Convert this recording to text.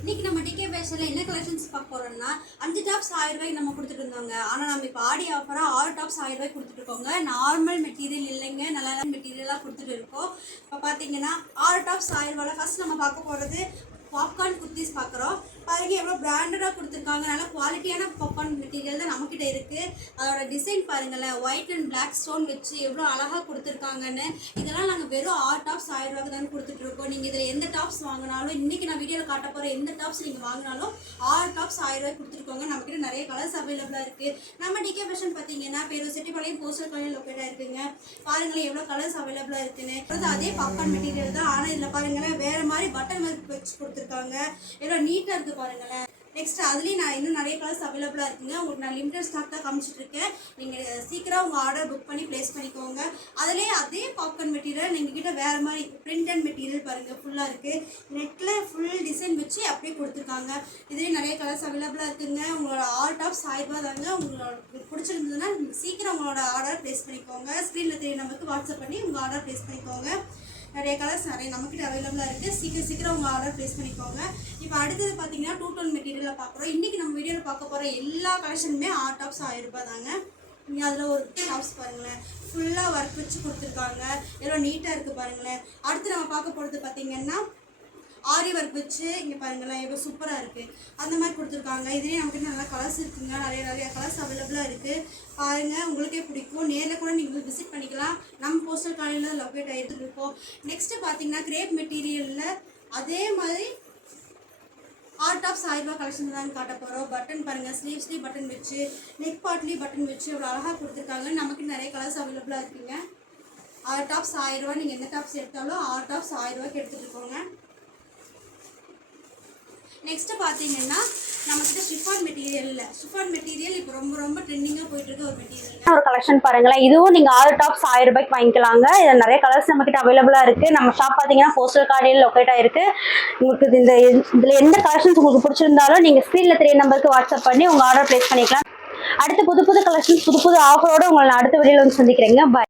இன்னைக்கு நம்ம டிகே ஃபேஷனில் என்ன கலெக்ஷன்ஸ் பார்க்க போகிறோம்னா அஞ்சு டாப்ஸ் ஆயிரம் ரூபாய்க்கு நம்ம கொடுத்துட்டு இருந்தோங்க. ஆனால் நம்ம இப்போ ஆடி ஆஃபராக ஆறு டாப்ஸ் ஆயிரம் ரூபாய்க்கு கொடுத்துட்டு இருக்கோங்க. நார்மல் மெட்டீரியல் இல்லைங்க. நல்ல மெட்டீரியலாக கொடுத்துட்டு இருக்கோம். இப்போ பார்த்தீங்கன்னா ஆறு டாப்ஸ் ஆயிரம் ரூபாயில் ஃபர்ஸ்ட் நம்ம பார்க்க போகிறது பாப்கார்ன் குர்த்திஸ் பார்க்குறோம். பாருங்க எவ்வளோ பிராண்டடாக கொடுத்துருக்காங்க. நல்ல குவாலிட்டியான பாப்கார்ன் மெட்டீரியல் தான் நம்மக்கிட்ட இருக்குது அதோட டிசைன் பாருங்களேன். ஒயிட் அண்ட் பிளாக் ஸ்டோன் வச்சு எவ்வளோ அழகாக கொடுத்துருக்காங்கன்னு. இதெல்லாம் நாங்கள் வெறும் ஆறு டாப்ஸ் ஆயிரம் ரூபாய்க்கு தான் கொடுத்துட்ருக்கோம். நீங்கள் இதில் எந்த டாப்ஸ் வாங்கினாலும் இன்றைக்கி நான் வீடியோவில் காட்ட போகிற எந்த டாப்ஸ் நீங்கள் வாங்கினாலும் ஆறு டாப்ஸ் ஆயிரம் ரூபாய் கொடுத்துருக்கோங்க. நம்மக்கிட்ட நிறைய கலர்ஸ் அவைலபிளாக இருக்குது நம்ம டிகே ஃபேஷன் பார்த்தீங்கன்னா பேர் செட்டிப்பாளையம் போஸ்டல் காலையில் லொக்கேட்டாக இருக்குங்க. பாருங்களேன் எவ்வளோ கலர்ஸ் அவைலபிளாக இருக்குன்னு. அதாவது அதே பாப்கார்ன் மெட்டீரியல் தான். ஆனால் இதில் பாருங்களேன் வேறு மாதிரி பட்டன் ஒர்க் வச்சு கொடுத்துருக்காங்க. எவ்வளோ நீட்டாக இருக்குது பாருங்களேன். நெக்ஸ்ட் அதுலேயும் நான் இன்னும் நிறைய கலர்ஸ் அவைலபிளாக இருக்குங்க. உங்களுக்கு நான் லிமிடெட் ஸ்டாக் தான் காமிச்சிட்ருக்கேன் நீங்கள் சீக்கிரம் உங்கள் ஆர்டர் புக் பண்ணி ப்ளேஸ் பண்ணிக்கோங்க. அதுலேயே அதே பாப்கார்ன் மெட்டீரியல் நீங்கள் கிட்ட வேறு மாதிரி பிரிண்ட் அண்ட் மெட்டீரியல் பாருங்கள் ஃபுல்லாக இருக்குது நெட்டில் ஃபுல் டிசைன் வச்சு அப்படியே கொடுத்துருக்காங்க. இதுலேயும் நிறைய கலர்ஸ் அவைலபிளாக இருக்குங்க. உங்களோட ஆல் ஆஃப் சாய்பா தாங்க உங்களோட பிடிச்சிருந்ததுன்னா சீக்கிரம் உங்களோட ஆர்டர் ப்ளேஸ் பண்ணிக்கோங்க. ஸ்க்ரீனில் தெரிய நமக்கு. வாட்ஸ்அப் பண்ணி உங்கள் ஆர்டர் ப்ளேஸ் பண்ணிக்கோங்க. நிறைய கலர்ஸ் நிறைய நம்மக்கிட்ட அவைலபிளாக இருக்குது சீக்கிரம் சீக்கிரம் உங்கள் ஆர்டர் ப்ளேஸ் பண்ணிக்கோங்க. இப்போ அடுத்தது பார்த்தீங்கன்னா டூ டோன் மெட்டீரியலில் பார்க்குறோம் இன்றைக்கி நம்ம வீடியோவில் பார்க்க போகிற எல்லா கலெக்ஷனுமே ஆர் டாப்ஸ் ஆயிரம் ரூபாய் தாங்க. நீங்கள் அதில் ஒரு டாப்ஸ் பாருங்களேன். ஃபுல்லாக ஒர்க் வச்சு கொடுத்துருக்காங்க. எவ்வளோ நீட்டாக இருக்குது பாருங்களேன். அடுத்து நம்ம பார்க்க போகிறது பார்த்தீங்கன்னா ஆரி ஒர்க் வச்சு இங்கே பாருங்களேன் எவ்வளோ சூப்பராக இருக்குது அந்த மாதிரி கொடுத்துருக்காங்க. இதுலேயும் நமக்கு நல்லா கலர்ஸ் இருக்குங்க. நிறைய நிறைய கலர்ஸ் அவைலபிளாக இருக்குது பாருங்கள் உங்களுக்கே பிடிக்கும். நேரில் கூட நீங்கள் விசிட் பண்ணிக்கலாம் லொக்கேட் ஆகிட்டு இருக்கோம். நெக்ஸ்ட்டு பார்த்தீங்கன்னா கிரேப் மெட்டீரியலில் அதே மாதிரி ஆர்ட் ஆஃப் சாய்பா கலெக்ஷன் தான் காட்ட போகிறோம் பட்டன் பாருங்கள் ஸ்லீவ்ஸ்லேயும் பட்டன் வச்சு நெக் பாட்லேயும் பட்டன் வச்சு இவ்வளோ அழகாக கொடுத்துருக்காங்க. நமக்கு நிறைய கலர்ஸ் அவைலபிளாக இருக்குங்க. ஆர்ட் ஆஃப் ஆயிரம் நீங்கள் எந்த டாப்ஸ் எடுத்தாலும் ஆர்ட் டாப்ஸ் ஆயிரம் ரூபாய்க்கு எடுத்துகிட்டு போங்க. நெக்ஸ்ட்டு பார்த்தீங்கன்னா நம்மக்கிட்ட ஷிஃபான் மெட்டீரியலில் ஷிஃபான் மெட்டீரியல் இப்போ ரொம்ப ரொம்ப ட்ரெண்டிங்காக போயிட்டு இருக்க ஒரு மெட்டீரியல் ஒரு கலெக்ஷன் பாருங்களேன். இதுவும் நீங்க ஆறு டாப்ஸ் ஆயிரம் ரூபாய்க்கு வாங்கிக்கலாங்க. இதில் நிறைய கலர்ஸ் நம்ம கிட்ட அவைலபிளா இருக்கு. நம்ம ஷாப் பாத்தீங்கன்னா போஸ்டல் கார்டில் லொக்கேட் ஆயிருக்கு. உங்களுக்கு இது இந்த இதுல எந்த கலெக்ஷன்ஸ் உங்களுக்கு பிடிச்சிருந்தாலும் நீங்க ஸ்க்ரீன்ல தெரிய நம்பருக்கு வாட்ஸ்அப் பண்ணி உங்க ஆர்டர் பிளேஸ் பண்ணிக்கலாம். அடுத்து புது புது கலெக்ஷன்ஸ் புது புது ஆஃபரோட உங்களை நான் அடுத்த வழியில் வந்து சந்திக்கிறேங்க. பாய்